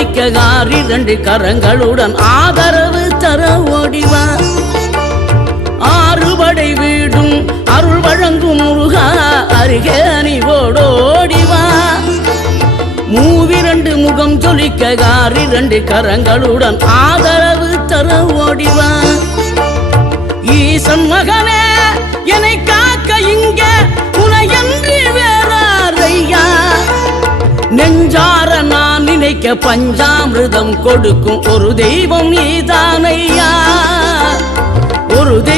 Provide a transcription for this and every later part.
முகம் ஜொலிக்க ஆறிரண்டு கரங்களுடன் ஆதரவு தர ஓடிவார். ஆறுபடை வீடும் அருள் வழங்கும் முருகா அருகே நீ ஓடோடிவா மூவிரண்டு முகம் ஜொலிக்க ஆறிரண்டு கரங்களுடன் ஆதரவு தர ஓடிவா ஈசன் மகனே நான் நினைக்க கொடுக்கும் ஒரு தெய்வம் நீதானையா? ஒரு தெய்வம்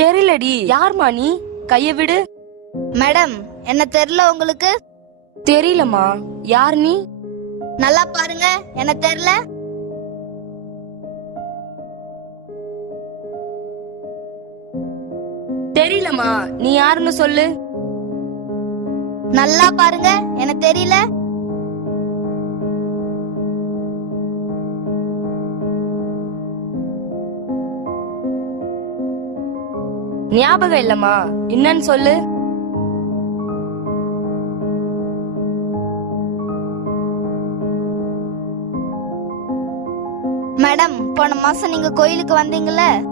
தெரியலடி. யார்மா நீ? கைய விடு. மேடம் என்ன தெரியல உங்களுக்கு? தெரியலம்மா. யார் நீ? நல்லா பாருங்க என்ன தெரியல? தெரியலம்மா. நீ யாருன்னு சொல்லு. நல்லா பாருங்க என்ன தெரியல? ஞாபகம் இல்லம்மா. என்னன்னு சொல்லு. மேடம் போன மாசம் நீங்க கோயிலுக்கு வந்தீங்கல்ல?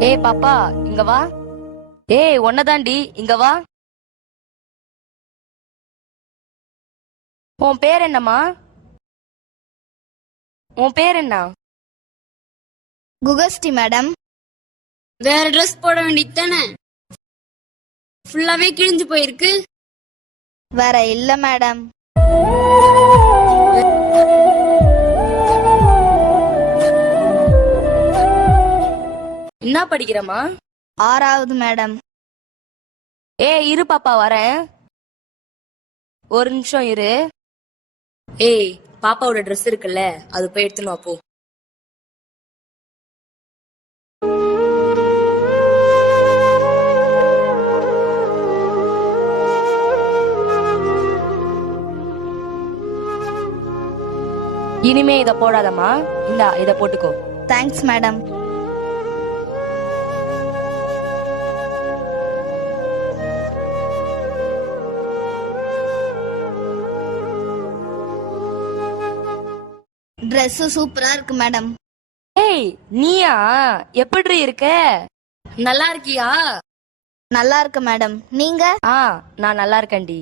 ஏய் பாப்பா இங்க வா. ஏய் ஒன்னதாண்டி இங்க வா. உன் பேர் என்னம்மா? உன் பேர் என்ன? குகஸ்டி மேடம். வேற ட்ரெஸ் போட வேண்டியது தானே ஃபுல்லாவே கிழிஞ்சு போயிருக்கு. வேற இல்ல மேடம். படிக்கிறமா ஆறாவது மேடம். ஏய் இரு பாப்பா வரேன். ஒரு நிமிஷம் இரு. ஏய் பாப்பாவோட ட்ரெஸ் இருக்குல்ல அது போய் எடுத்துன்னு வா போ. இனிமே இத போடாதம்மா. இந்தா இத போட்டுக்கோ. தேங்க்ஸ் மேடம் Dress சூப்பரா இருக்கு மேடம் ஏய் நீயா? எப்படி இருக்க? நல்லா இருக்கியா? நல்லா இருக்கு மேடம் நீங்க? ஆ நான் நல்லா இருக்கேன்டி.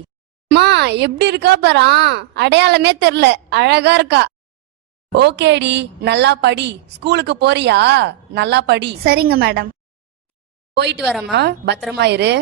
அம்மா எப்படி இருக்கா பாரா? அடையாளமே தெரியல. அழகா இருக்கா? ஓகேடி நல்லா படி. ஸ்கூலுக்கு போறியா? நல்லா படி. சரிங்க மேடம் போயிட்டு வரமா பத்திரமா இரு.